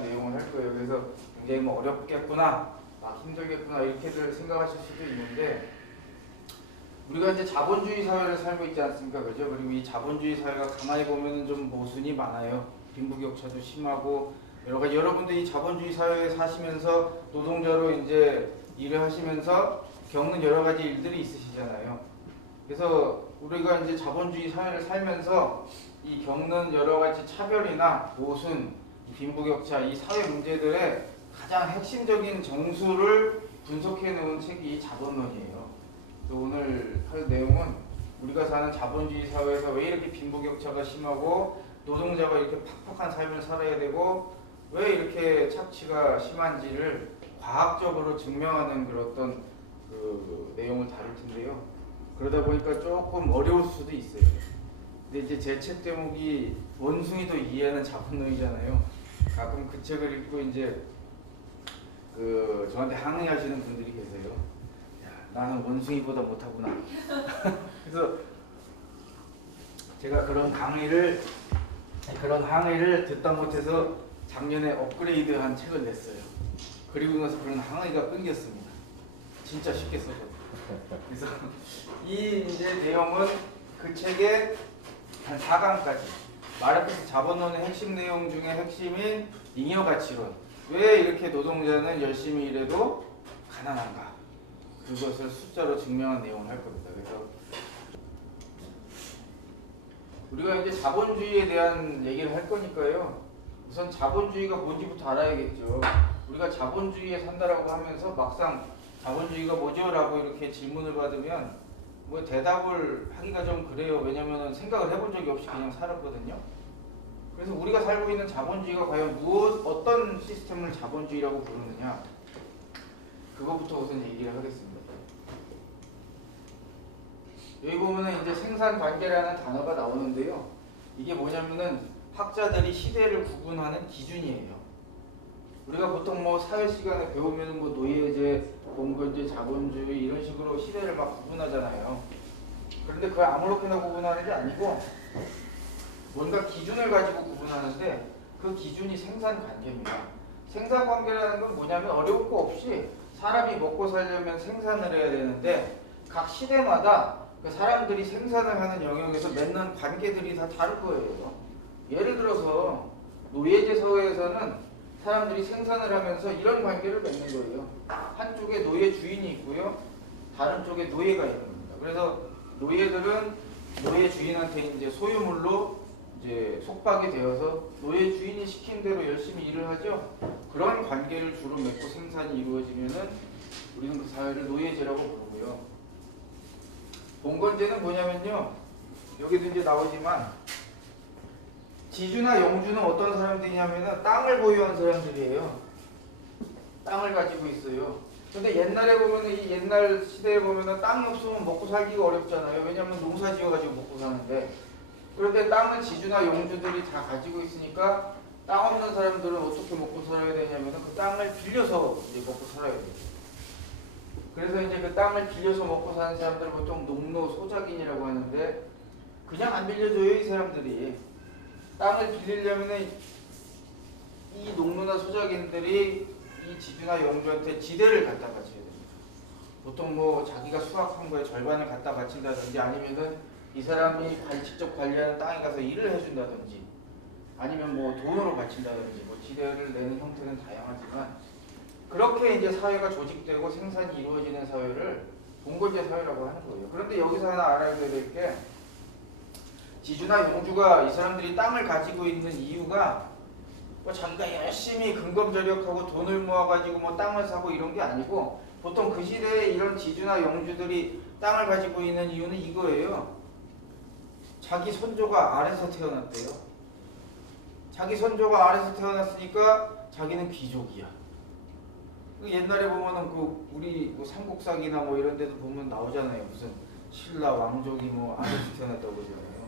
대한 내용을 할 거예요. 그래서 굉장히 뭐 어렵겠구나, 막 힘들겠구나 이렇게들 생각하실 수도 있는데, 우리가 이제 자본주의 사회를 살고 있지 않습니까? 그죠? 그리고 이 자본주의 사회가 가만히 보면은 좀 모순이 많아요. 빈부격차도 심하고 여러 가지. 여러분들이 자본주의 사회에 사시면서 노동자로 이제 일을 하시면서 겪는 여러 가지 일들이 있으시잖아요. 그래서 우리가 이제 자본주의 사회를 살면서 이 겪는 여러 가지 차별이나 모순, 빈부격차, 이 사회 문제들의 가장 핵심적인 정수를 분석해 놓은 책이 이 자본론이에요. 오늘 할 내용은 우리가 사는 자본주의 사회에서 왜 이렇게 빈부격차가 심하고 노동자가 이렇게 팍팍한 삶을 살아야 되고 왜 이렇게 착취가 심한지를 과학적으로 증명하는 그런 그 내용을 다룰 텐데요. 그러다 보니까 조금 어려울 수도 있어요. 근데 이제 제 책 제목이 원숭이도 이해하는 자본론이잖아요. 가끔 그 책을 읽고 이제 그 저한테 항의하시는 분들이 계세요. 나는 원숭이보다 못하구나. 그래서 제가 그런 항의를 듣다 못해서 작년에 업그레이드한 책을 냈어요. 그리고 나서 그런 항의가 끊겼습니다. 진짜 쉽게 써서. 그래서 이 이제 내용은 그 책의 한 4강까지 마르크스 자본론의 핵심 내용 중에 핵심인 잉여 가치론. 왜 이렇게 노동자는 열심히 일해도 가난한가? 그것을 숫자로 증명한 내용을 할 겁니다. 그래서 우리가 이제 자본주의에 대한 얘기를 할 거니까요. 우선 자본주의가 뭔지부터 알아야겠죠. 우리가 자본주의에 산다라고 하면서 막상 자본주의가 뭐죠? 라고 이렇게 질문을 받으면 뭐 대답을 하기가 좀 그래요. 왜냐면은 생각을 해본 적이 없이 그냥 살았거든요. 그래서 우리가 살고 있는 자본주의가 과연 어떤 시스템을 자본주의라고 부르느냐, 그거부터 우선 얘기를 하겠습니다. 여기 보면은 이제 생산관계라는 단어가 나오는데요. 이게 뭐냐면은 학자들이 시대를 구분하는 기준이에요. 우리가 보통 뭐 사회 시간에 배우면은 뭐 노예제, 봉건제, 자본주의 이런 식으로 시대를 막 구분하잖아요. 그런데 그걸 아무렇게나 구분하는 게 아니고 뭔가 기준을 가지고 구분하는데 그 기준이 생산관계입니다. 생산관계라는 건 뭐냐면 어려울 거 없이 사람이 먹고 살려면 생산을 해야 되는데 각 시대마다 그 사람들이 생산을 하는 영역에서 맺는 관계들이 다 다를 거예요. 예를 들어서 노예제 사회에서는 사람들이 생산을 하면서 이런 관계를 맺는 거예요. 한쪽에 노예 주인이 있고요, 다른 쪽에 노예가 있는 겁니다. 그래서 노예들은 노예 주인한테 이제 소유물로 이제 속박이 되어서 노예 주인이 시킨 대로 열심히 일을 하죠. 그런 관계를 주로 맺고 생산이 이루어지면은 우리는 그 사회를 노예제라고 부르고요. 봉건제는 뭐냐면요, 여기도 이제 나오지만 지주나 영주는 어떤 사람들이냐면은 땅을 보유한 사람들이에요. 땅을 가지고 있어요. 근데 옛날에 보면은 이 옛날 시대에 보면은 땅이 없으면 먹고 살기가 어렵잖아요. 왜냐면 농사 지어가지고 먹고 사는데. 그런데 땅은 지주나 영주들이 다 가지고 있으니까 땅 없는 사람들은 어떻게 먹고 살아야 되냐면은 그 땅을 빌려서 이제 먹고 살아야 돼요. 그래서 이제 그 땅을 빌려서 먹고 사는 사람들을 보통 농노 소작인이라고 하는데, 그냥 안 빌려줘요. 이 사람들이 땅을 빌리려면은 이 농노나 소작인들이 이 지주나 영주한테 지대를 갖다 바쳐야 됩니다. 보통 뭐 자기가 수확한 거에 절반을 갖다 바친다든지, 아니면은 이 사람이 직접 관리하는 땅에 가서 일을 해준다든지, 아니면 뭐 돈으로 바친다든지, 뭐 지대를 내는 형태는 다양하지만 그렇게 이제 사회가 조직되고 생산이 이루어지는 사회를 봉건제 사회라고 하는 거예요. 그런데 여기서 하나 알아야 될 게, 지주나 영주가 이 사람들이 땅을 가지고 있는 이유가 뭐 자기가 열심히 근검절약하고 돈을 모아가지고 뭐 땅을 사고 이런 게 아니고, 보통 그 시대에 이런 지주나 영주들이 땅을 가지고 있는 이유는 이거예요. 자기 선조가 아래서 태어났대요. 자기 선조가 아래서 태어났으니까 자기는 귀족이야. 옛날에 보면은 그 우리 뭐 삼국사기나 뭐 이런 데도 보면 나오잖아요. 무슨 신라 왕족이 뭐 아래서 태어났다고 그러잖아요.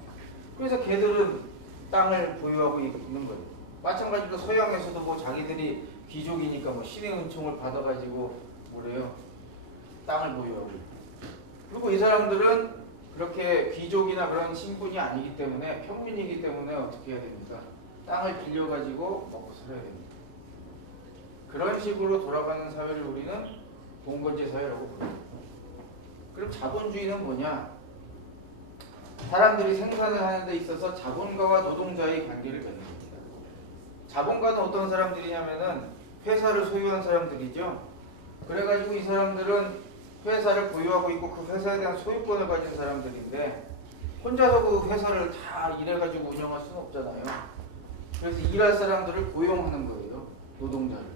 그래서 걔들은 땅을 보유하고 있는 거예요. 마찬가지로 서양에서도 뭐 자기들이 귀족이니까 뭐 신의 은총을 받아가지고 뭐래요? 땅을 보유하고 있고. 그리고 이 사람들은 그렇게 귀족이나 그런 신분이 아니기 때문에, 평민이기 때문에 어떻게 해야 됩니까? 땅을 빌려가지고 먹고 살아야 됩니다. 그런 식으로 돌아가는 사회를 우리는 봉건제 사회라고 부릅니다. 그럼 자본주의는 뭐냐? 사람들이 생산을 하는 데 있어서 자본가와 노동자의 관계를 맺는 겁니다. 자본가는 어떤 사람들이냐면은 회사를 소유한 사람들이죠. 그래가지고 이 사람들은 회사를 보유하고 있고 그 회사에 대한 소유권을 가진 사람들인데 혼자서 그 회사를 다 일해가지고 운영할 수는 없잖아요. 그래서 일할 사람들을 고용하는 거예요. 노동자를.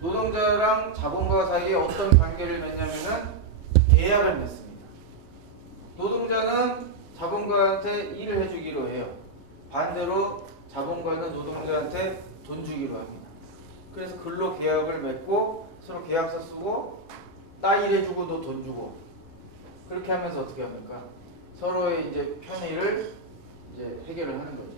노동자랑 자본가 사이에 어떤 관계를 맺냐면은 계약을 맺습니다. 노동자는 자본가한테 일을 해주기로 해요. 반대로 자본가는 노동자한테 돈 주기로 합니다. 그래서 근로 계약을 맺고 서로 계약서 쓰고 나 일해주고 너 돈 주고 그렇게 하면서 어떻게 합니까? 서로의 이제 편의를 이제 해결을 하는 거죠.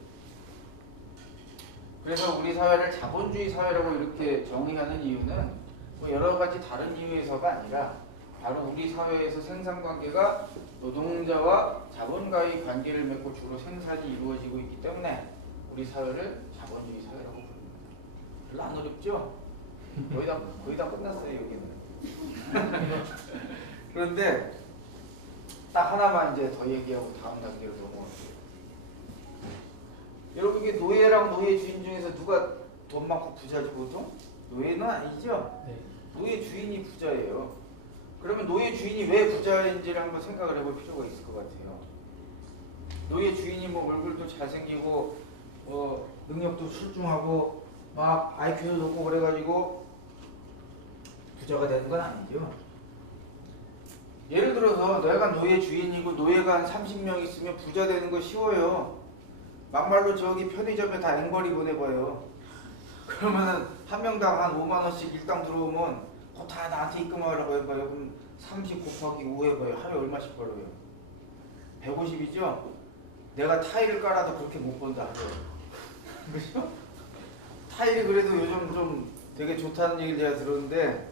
그래서 우리 사회를 자본주의 사회라고 이렇게 정의하는 이유는 뭐 여러 가지 다른 이유에서가 아니라 바로 우리 사회에서 생산 관계가 노동자와 자본가의 관계를 맺고 주로 생산이 이루어지고 있기 때문에 우리 사회를 자본주의 사회라고 부릅니다. 별로 안 어렵죠? 거의 다 끝났어요 여기는. 그런데 딱 하나만 이제 더 얘기하고 다음 단계로 넘어갈게요. 여러분 이게 노예랑 노예 주인 중에서 누가 돈 많고 부자지 보통? 노예는 아니죠? 네. 노예 주인이 부자예요. 그러면 노예 주인이 왜 부자인지를 한번 생각을 해볼 필요가 있을 것 같아요. 노예 주인이 뭐 얼굴도 잘생기고 능력도 출중하고 막 IQ도 높고 그래가지고 부자가 되는 건 아니죠. 예를 들어서 내가 노예 주인이고 노예가 한 30명 있으면 부자 되는 거 쉬워요. 막말로 저기 편의점에 다 앵벌이 보내봐요. 그러면은 한 명당 한 5만 원씩 일당 들어오면 그거 다 나한테 입금하라고 해봐요. 그럼 30 곱하기 5 해봐요. 하루에 얼마씩 벌어요? 150이죠? 내가 타일을 깔아도 그렇게 못 번다 하죠. 그죠? 타일이 그래도 요즘 좀 되게 좋다는 얘기를 제가 들었는데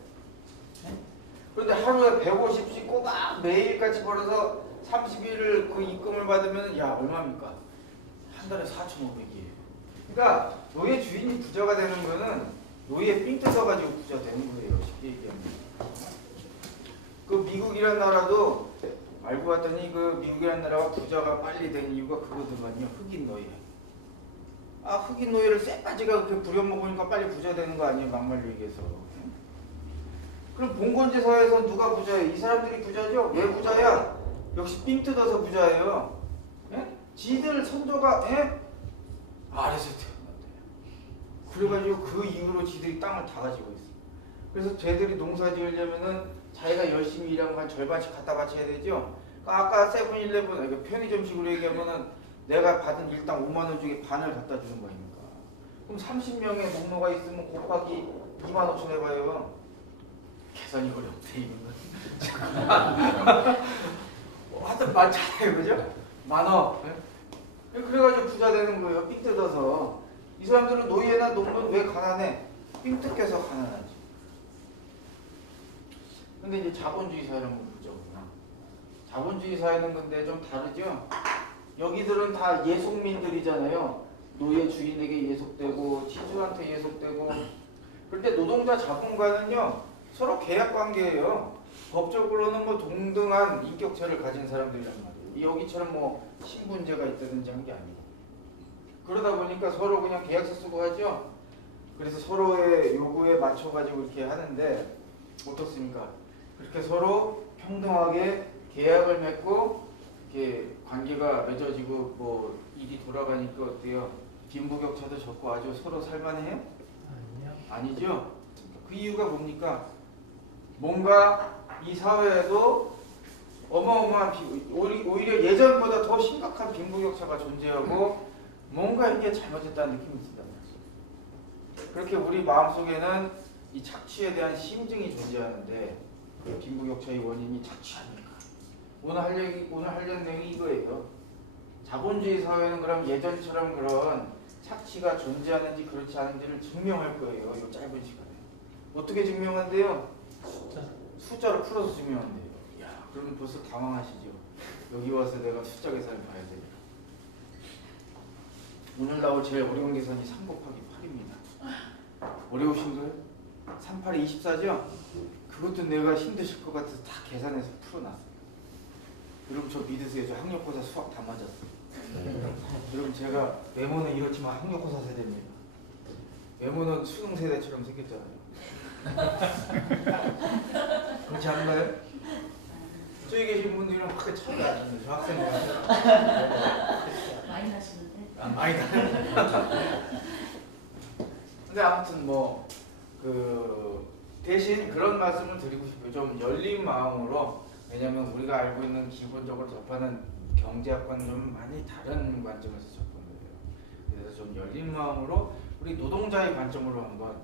그런데 하루에 150씩 꼬박 매일같이 벌어서 30일을 그 입금을 받으면 야 얼마입니까? 한 달에 4,500이에요. 그러니까 노예 주인이 부자가 되는 거는 노예 삥 뜯어가지고 부자 되는 거예요. 쉽게 얘기하면. 그 미국이라는 나라도 알고 봤더니 그 미국이라는 나라가 부자가 빨리 된 이유가 그거더만요. 흑인 노예. 아 흑인 노예를 쎄빠지가 그렇게 부려먹으니까 빨리 부자 되는 거 아니에요. 막말로 얘기해서. 그럼 봉건제 사회에서 누가 부자예요? 이 사람들이 부자죠? 왜 부자야? 역시 삥 뜯어서 부자예요. 예? 지들 선조가 아래서 태어났대요. 그래가지고 그 이후로 지들이 땅을 다 가지고 있어. 그래서 쟤들이 농사 지으려면은 자기가 열심히 일하면 한 절반씩 갖다 바쳐야 되죠. 그러니까 아까 세븐일레븐 편의점식으로 얘기하면은 내가 받은 일당 5만 원 중에 반을 갖다 주는 거 아닙니까? 그럼 30명의 농노가 있으면 곱하기 2만 5천 해봐요. 계산이 어렵대 이거는. 하여튼 많잖아요, 그죠? 많어. 그래가지고 부자 되는 거예요. 삥 뜯어서. 이 사람들은 노예나 농노는 왜 가난해? 삥 뜯겨서 가난하지. 근데 이제 자본주의 사회는 부자구나. 자본주의 사회는 근데 좀 다르죠? 여기들은 다 예속민들이잖아요. 노예 주인에게 예속되고 지주한테 예속되고. 그런데 노동자 자본가는요 서로 계약 관계예요. 법적으로는 뭐 동등한 인격체를 가진 사람들이란 말이에요. 여기처럼 뭐 신분제가 있다든지 한 게 아니고. 그러다 보니까 서로 그냥 계약서 쓰고 하죠. 그래서 서로의 요구에 맞춰가지고 이렇게 하는데 어떻습니까? 그렇게 서로 평등하게 계약을 맺고 이렇게 관계가 맺어지고 뭐 일이 돌아가니까 어때요? 빈부격차도 적고 아주 서로 살만해요? 아니요. 아니죠? 그 이유가 뭡니까? 뭔가 이 사회에도 어마어마한 오히려 예전보다 더 심각한 빈부격차가 존재하고 뭔가 이게 잘못됐다는 느낌이 든단 말이죠. 그렇게 우리 마음속에는 이 착취에 대한 심증이 존재하는데 그 빈부격차의 원인이 착취 아닙니까? 오늘 하려는 내용이 이거예요. 자본주의 사회는 그럼 예전처럼 그런 착취가 존재하는지 그렇지 않은지를 증명할 거예요. 이 짧은 시간에. 어떻게 증명한대요? 숫자로 풀어서 증명한대요. 야, 그러면 벌써 당황하시죠. 여기 와서 내가 숫자 계산을 봐야 되니까. 오늘 나올 제일 어려운 계산이 3 곱하기 8입니다. 어려우신 거예요? 38에 24죠? 그것도 내가 힘드실 것 같아서 다 계산해서 풀어놨어요. 여러분 저 믿으세요. 저 학력고사 수학 다 맞았어요. 여러분 제가 외모는 이렇지만 학력고사 세대입니다. 외모는 수능 세대처럼 생겼잖아요. 그렇지 않나요? 저기 계신 분들이랑 크게 차이가 안 나요. 저 학생들 많이 나시는데? 많이 나요. 근데 아무튼 뭐 그 대신 그런 말씀을 드리고 싶어요. 좀 열린 마음으로, 왜냐면 우리가 알고 있는 기본적으로 접하는 경제학과는 좀 많이 다른 관점에서 접하는 거예요. 그래서 좀 열린 마음으로 우리 노동자의 관점으로 한번,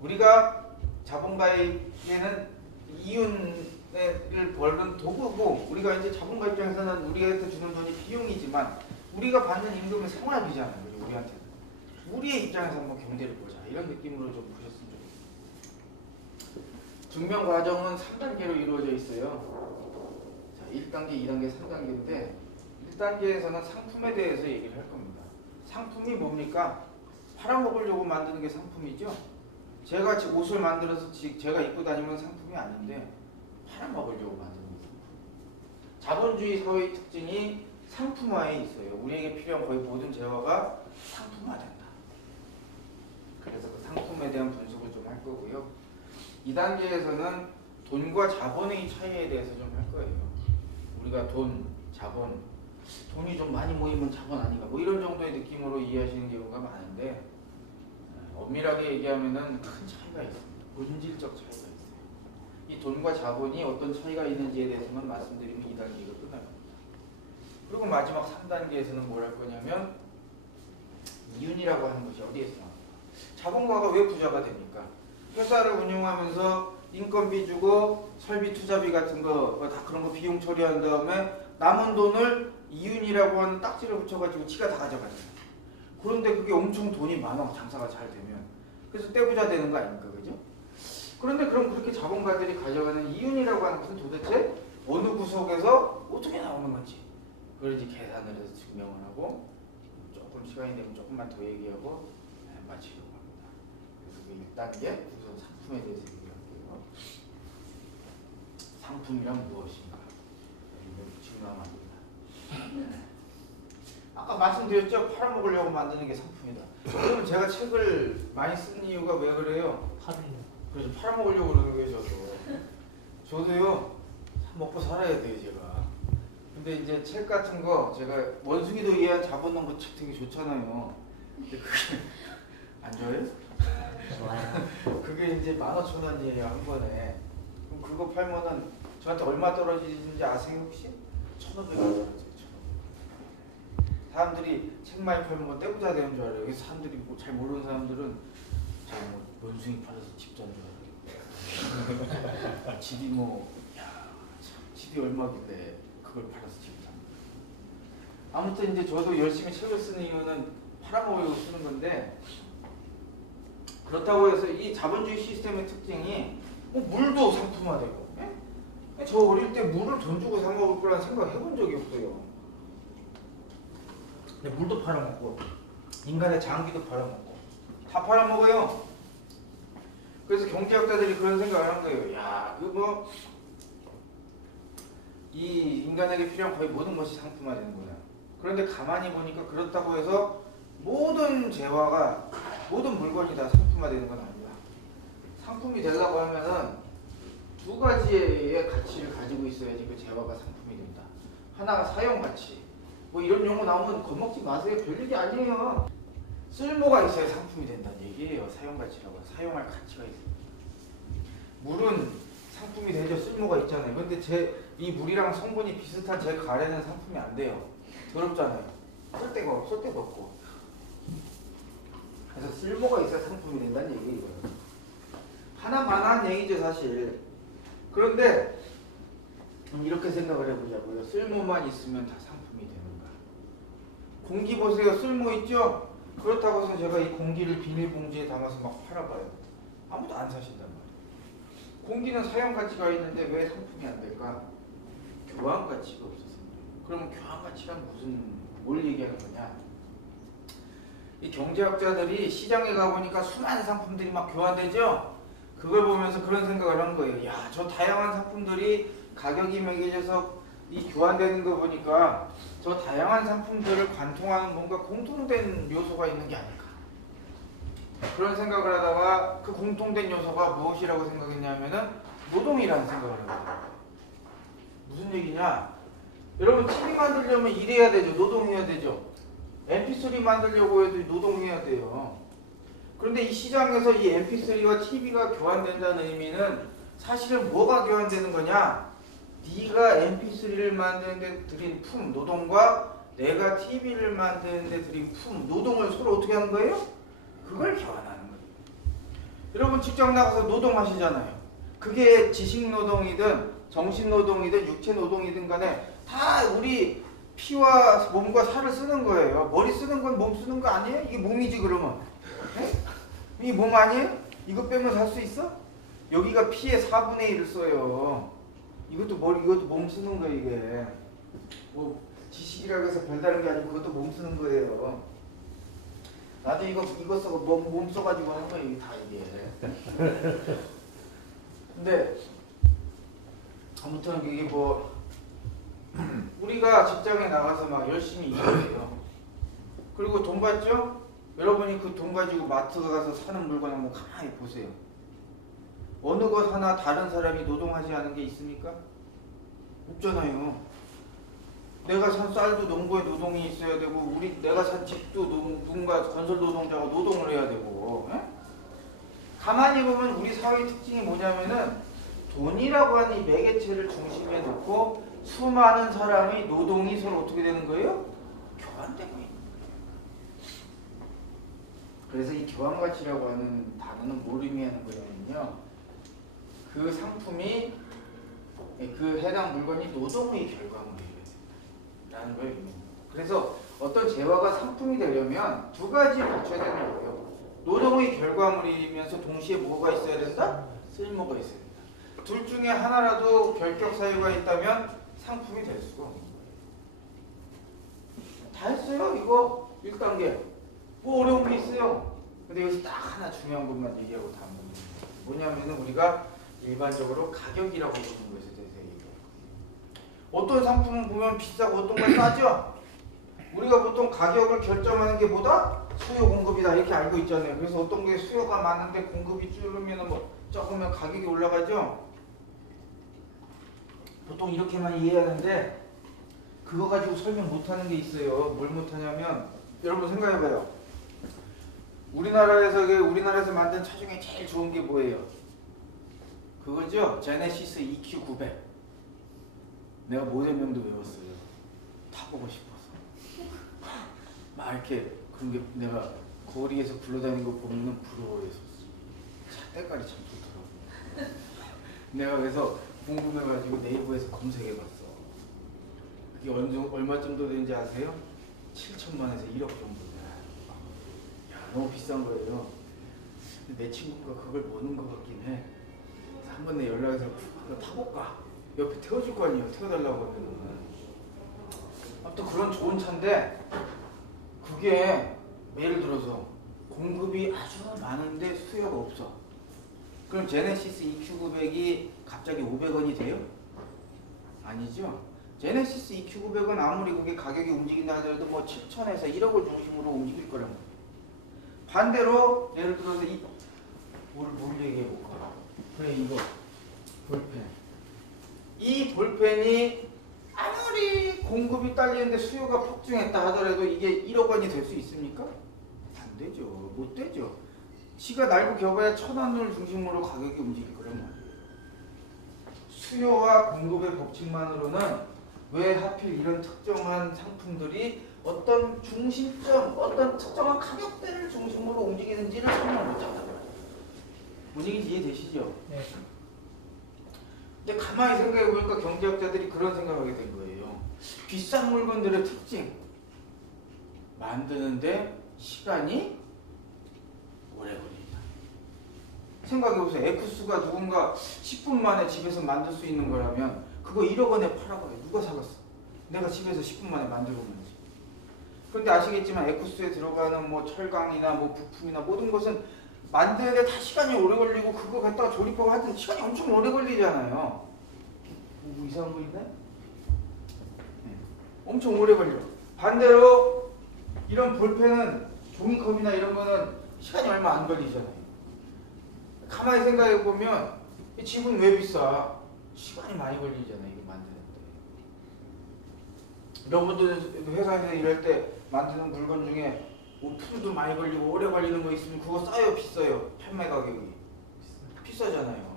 우리가 자본가에게는 이윤을 벌는 도구고, 우리가 이제 자본가 입장에서는 우리한테 주는 돈이 비용이지만 우리가 받는 임금은 생활비잖아요. 우리한테는. 우리의 입장에서 한번 경제를 보자, 이런 느낌으로 좀 보셨으면 좋겠습니다. 증명 과정은 3단계로 이루어져 있어요. 자, 1단계, 2단계, 3단계인데 1단계에서는 상품에 대해서 얘기를 할 겁니다. 상품이 뭡니까? 팔아먹으려고 만드는 게 상품이죠. 제가 옷을 만들어서 제가 입고 다니면 상품이 아닌데 팔아먹으려고 만드는 게 상품. 자본주의 사회의 특징이 상품화에 있어요. 우리에게 필요한 거의 모든 재화가 상품화된다. 그래서 그 상품에 대한 분석을 좀 할 거고요. 2단계에서는 돈과 자본의 차이에 대해서 좀 할 거예요. 우리가 돈, 자본, 돈이 좀 많이 모이면 자본 아닌가, 뭐 이런 정도의 느낌으로 이해하시는 경우가 많은데, 엄밀하게 얘기하면은 큰 차이가 있습니다. 본질적 차이가 있어요. 이 돈과 자본이 어떤 차이가 있는지에 대해서만 말씀드리면 2단계가 끝납니다. 그리고 마지막 3단계에서는 뭘 할 거냐면 이윤이라고 하는 것이 어디에서 나옵니까? 자본가가 왜 부자가 됩니까? 회사를 운영하면서 인건비 주고 설비 투자비 같은 거 다 그런 거 비용 처리한 다음에 남은 돈을 이윤이라고 하는 딱지를 붙여가지고 지가 다 가져가잖아요. 그런데 그게 엄청 돈이 많아, 장사가 잘 되면. 그래서 떼부자 되는 거 아닙니까? 그죠? 그런데 그럼 그렇게 자본가들이 가져가는 이윤이라고 하는 것은 도대체 어느 구석에서 어떻게 나오는 건지, 그걸 이제 계산을 해서 증명을 하고, 조금 시간이 되면 조금만 더 얘기하고 마치려고 합니다. 그래서 1단계 우선 상품에 대해서 얘기할게요. 상품이란 무엇인가? 증명하면 안 됩니다. 아까 말씀드렸죠? 팔아먹으려고 만드는 게 상품이다. 그러면 제가 책을 많이 쓴 이유가 왜 그래요? 그래서 팔아먹으려고 그러는 거예요. 저도요, 먹고 살아야 돼요, 제가. 근데 이제 책 같은 거, 제가 원숭이도 이해한 자본론 그 책 되게 좋잖아요. 근데 그게 안 좋아요? 좋아요. 그게 이제 15,000원이에요, 한 번에. 그럼 그거 팔면은 저한테 얼마 떨어지는지 아세요, 혹시? 1,500원 떨어져요. 사람들이 책 많이 팔면 뭐 떼부자 되는 줄 알아요. 여기 사람들이 뭐 잘 모르는 사람들은 저 뭐 원숭이 팔아서 집 산 줄 알아요. 집이 뭐, 야, 참, 집이 얼마길래 그걸 팔아서 집을 산 거예요. 아무튼 이제 저도 열심히 책을 쓰는 이유는 팔아먹으려고 쓰는 건데, 그렇다고 해서 이 자본주의 시스템의 특징이 물도 상품화되고, 예? 저 어릴 때 물을 돈 주고 사 먹을 거라는 생각 해본 적이 없어요. 근데 물도 팔아먹고 인간의 장기도 팔아먹고 다 팔아먹어요. 그래서 경제학자들이 그런 생각을 한 거예요. 야, 그 뭐 이 인간에게 필요한 거의 모든 것이 상품화되는 거야. 그런데 가만히 보니까 그렇다고 해서 모든 재화가, 모든 물건이 다 상품화되는 건 아니야. 상품이 되려고 하면은 두 가지의 가치를 가지고 있어야지 그 재화가 상품이 된다. 하나가 사용 가치. 뭐 이런 용어 나오면 겁먹지 마세요. 별일이 아니에요. 쓸모가 있어야 상품이 된다는 얘기예요. 사용 가치라고. 사용할 가치가 있어요. 물은 상품이 되죠. 쓸모가 있잖아요. 근데 이 물이랑 성분이 비슷한 제 가래는 상품이 안 돼요. 더럽잖아요. 쓸 데가 없고. 그래서 쓸모가 있어야 상품이 된다는 얘기예요. 하나만한 얘기죠, 사실. 그런데 이렇게 생각을 해보자고요. 쓸모만 있으면 다 상품이 되는가? 공기 보세요. 쓸모 있죠? 그렇다고 해서 제가 이 공기를 비닐봉지에 담아서 막 팔아봐요. 아무도 안 사신단 말이에요. 공기는 사용 가치가 있는데 왜 상품이 안 될까? 교환 가치가 없어서. 그러면 교환 가치란 뭘 얘기하는 거냐? 이 경제학자들이 시장에 가보니까 수많은 상품들이 막 교환되죠? 그 그걸 보면서 그런 생각을 한 거예요. 야, 저 다양한 상품들이 가격이 매겨져서 이 교환되는 거 보니까 저 다양한 상품들을 관통하는 뭔가 공통된 요소가 있는 게 아닐까. 그런 생각을 하다가 그 공통된 요소가 무엇이라고 생각했냐면은 노동이라는 생각을 하더라고요. 무슨 얘기냐? 여러분 TV 만들려면 일해야 되죠. 노동해야 되죠. MP3 만들려고 해도 노동해야 돼요. 그런데 이 시장에서 이 MP3와 TV가 교환된다는 의미는 사실은 뭐가 교환되는 거냐? 네가 MP3를 만드는 데 들인 품, 노동과 내가 TV를 만드는 데 들인 품, 노동을 서로 어떻게 하는 거예요? 그걸 교환하는 거예요. 여러분 직장 나가서 노동하시잖아요. 그게 지식노동이든 정신노동이든 육체노동이든 간에 다 우리 피와 몸과 살을 쓰는 거예요. 머리 쓰는 건 몸 쓰는 거 아니에요? 이게 몸이지 그러면. 네? 이게 몸 아니에요? 이거 빼면 살 수 있어? 여기가 피의 4분의 1을 써요. 이것도 머리, 이것도 몸 쓰는 거 이게. 뭐 지식이라고 해서 별다른 게 아니고 그것도 몸 쓰는 거예요. 나도 이거 써고 몸 써가지고 하는 거야 이게 다 이게. 근데 아무튼 이게 뭐 우리가 직장에 나가서 막 열심히 일해요. 그리고 돈 받죠? 여러분이 그 돈 가지고 마트 가서 사는 물건 한번 가만히 보세요. 어느 것 하나 다른 사람이 노동하지 않은 게 있습니까? 없잖아요. 내가 산 쌀도 농부의 노동이 있어야 되고 내가 산 집도 누군가 건설 노동자가 노동을 해야 되고. 에? 가만히 보면 우리 사회의 특징이 뭐냐면은 돈이라고 하는 이 매개체를 중심에 놓고 수많은 사람의 노동이 서로 어떻게 되는 거예요? 교환되고 있는 거예요. 그래서 이 교환가치라고 하는 단어는 뭘 의미하는 거냐면요. 그 상품이 그 해당 물건이 노동의 결과물이에요. 라는 걸 의미합니다. 그래서 어떤 재화가 상품이 되려면 두 가지를 갖춰야 되는 거예요. 노동의 결과물이면서 동시에 뭐가 있어야 된다? 쓸모가 있어야 된다. 둘 중에 하나라도 결격 사유가 있다면 상품이 될 수가 없는 거예요. 다 했어요. 이거 1단계. 뭐 어려운 게 있어요. 근데 여기서 딱 하나 중요한 것만 얘기하고 다음 뭐냐면은 우리가 일반적으로 가격이라고 보는 것에 대해서 얘기해요. 어떤 상품은 보면 비싸고 어떤 건 싸죠? 우리가 보통 가격을 결정하는 게 뭐다? 수요 공급이다 이렇게 알고 있잖아요. 그래서 어떤 게 수요가 많은데 공급이 줄으면 뭐 적으면 가격이 올라가죠? 보통 이렇게만 이해하는데 그거 가지고 설명 못하는 게 있어요. 뭘 못하냐면 여러분 생각해봐요. 우리나라에서 만든 차 중에 제일 좋은 게 뭐예요? 그거죠? 제네시스 EQ900. 내가 모델명도 외웠어요. 타보고 싶어서. 막 이렇게 그런 게 내가 거리에서 굴러다니는 거 보면 부러워했었어. 차 때깔이 참 좋더라고. 내가 그래서 궁금해가지고 네이버에서 검색해봤어. 그게 얼마 정도 되는지 아세요? 7천만에서 1억 정도. 야, 너무 비싼 거예요. 근데 내 친구가 그걸 보는 것 같긴 해. 그래서 한번 내 연락해서 그거 타볼까? 옆에 태워줄 거 아니에요. 태워달라고 하면. 아무튼 그런 좋은 차인데 그게 예를 들어서 공급이 아주 많은데 수요가 없어. 그럼 제네시스 EQ900이 갑자기 500원이 돼요? 아니죠. 제네시스 EQ900은 아무리 그게 가격이 움직인다 하더라도 뭐 7천에서 1억을 중심으로 움직일 거란 말이에요. 반대로 예를 들어서 뭘 얘기해 볼까? 그래 이거 볼펜. 이 볼펜이 아무리 공급이 딸리는데 수요가 폭증했다 하더라도 이게 1억 원이 될 수 있습니까? 안 되죠. 못 되죠. 시가 날고 겨봐야 1,000원을 중심으로 가격이 움직일 거란 말이에요. 수요와 공급의 법칙만으로는 왜 하필 이런 특정한 상품들이 어떤 중심점, 어떤 특정한 가격대를 중심으로 움직이는지를 설명 못한단 말이에요. 뭔 얘기인지 이해되시죠? 네. 근데 가만히 생각해보니까 경제학자들이 그런 생각을 하게 된 거예요. 비싼 물건들의 특징 만드는데 시간이 오래 걸린다. 생각해보세요. 에쿠스가 누군가 10분 만에 집에서 만들 수 있는 거라면 그거 1억 원에 팔아봐요. 누가 사겠어? 내가 집에서 10분 만에 만들어보는지. 그런데 아시겠지만 에쿠스에 들어가는 뭐 철강이나 뭐 부품이나 모든 것은 만드는데 다 시간이 오래 걸리고 그거 갖다가 조립하고 하여튼 시간이 엄청 오래 걸리잖아요. 뭐 이상한 거 있나요? 엄청 오래 걸려. 반대로 이런 볼펜은 종이컵이나 이런 거는 시간이 얼마 안 걸리잖아요. 가만히 생각해 보면 이 집은 왜 비싸? 시간이 많이 걸리잖아요. 이거 만드는데. 여러분들 회사에서 일할 때 만드는 물건 중에 뭐 품도 많이 걸리고 오래 걸리는 거 있으면 그거 싸요, 비싸요? 판매 가격이 비싸잖아요.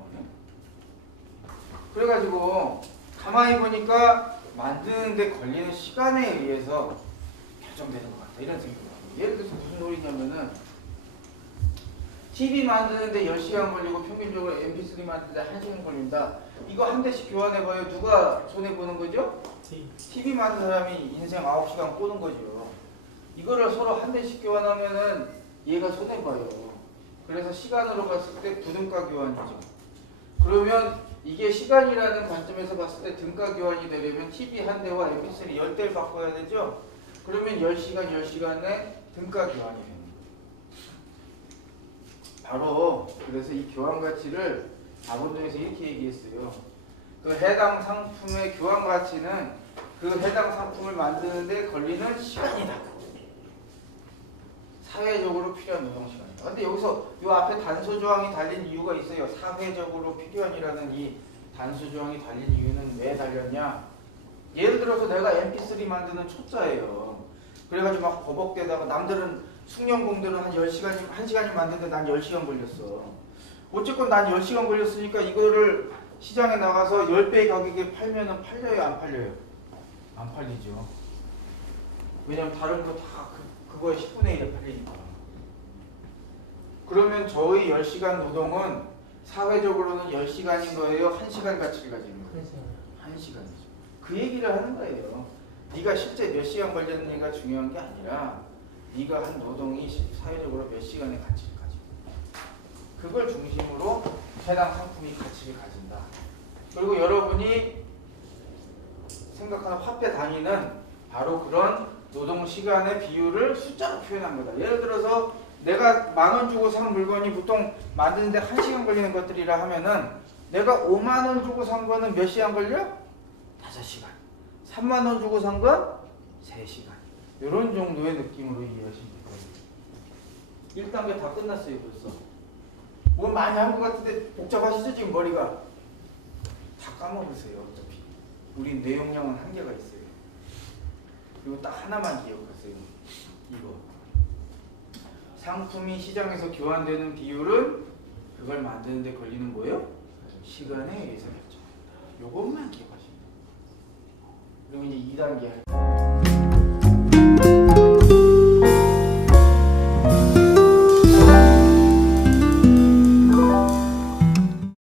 그래가지고 가만히 보니까 만드는데 걸리는 시간에 의해서 결정되는 것 같다 이런 생각이 들어요. 예를 들어서 무슨 소리냐면은 TV 만드는데 10시간 걸리고 평균적으로 MP3 만드는데 1시간 걸린다. 이거 한 대씩 교환해봐요. 누가 손해보는 거죠? TV 만든 사람이 인생 9시간 꼬는 거죠. 이거를 서로 한 대씩 교환하면은 얘가 손해봐요. 그래서 시간으로 봤을 때 부등가 교환이죠. 그러면 이게 시간이라는 관점에서 봤을 때 등가 교환이 되려면 TV 한 대와 MP3 10대를 바꿔야 되죠. 그러면 10시간, 10시간에 등가 교환이 됩니다. 바로 그래서 이 교환 가치를 자본주의에서 이렇게 얘기했어요. 그 해당 상품의 교환 가치는 그 해당 상품을 만드는데 걸리는 시간이다. 사회적으로 필요한 노동시간이다. 근데 여기서 이 앞에 단서 조항이 달린 이유가 있어요. 사회적으로 필요한이라는 이 단서 조항이 달린 이유는 왜 달렸냐? 예를 들어서 내가 MP3 만드는 초짜예요. 그래가지고 막 버벅대다가 남들은 숙련공들은 한 10시간이, 1시간이 만드는데 난 10시간 걸렸어. 어쨌건 난 10시간 걸렸으니까 이거를 시장에 나가서 10배의 가격에 팔면은 팔려요, 안 팔려요? 안 팔리죠. 왜냐면 다른 거 다 그거의 10분의 1에 팔리니까. 그러면 저의 10시간 노동은 사회적으로는 10시간인 거예요? 1시간 가치를 가지는 거예요? 1시간이죠. 그 얘기를 하는 거예요. 네가 실제 몇 시간 걸렸는지가 중요한 게 아니라 네가 한 노동이 사회적으로 몇 시간의 가치를 가지고 그걸 중심으로 해당 상품이 가치를 가진다. 그리고 여러분이 생각하는 화폐 단위는 바로 그런 노동시간의 비율을 숫자로 표현한 거다. 예를 들어서 내가 10,000원 주고 산 물건이 보통 만드는데 1시간 걸리는 것들이라 하면은 내가 50,000원 주고 산 거는 몇 시간 걸려? 5시간. 30,000원 주고 산 건 3시간. 이런 정도의 느낌으로 이해하시면 돼요. 1단계 다 끝났어요 벌써. 뭐 많이 한 것 같은데 복잡하시죠 지금 머리가? 다 까먹으세요 어차피. 우리 뇌용량은 한계가 있어요. 그리고 딱 하나만 기억하세요. 이거. 상품이 시장에서 교환되는 비율은 그걸 만드는 데 걸리는 뭐예요? 시간에 의해서 결정된다. 요것만 기억하시면 돼요. 그리고 이제 2단계 할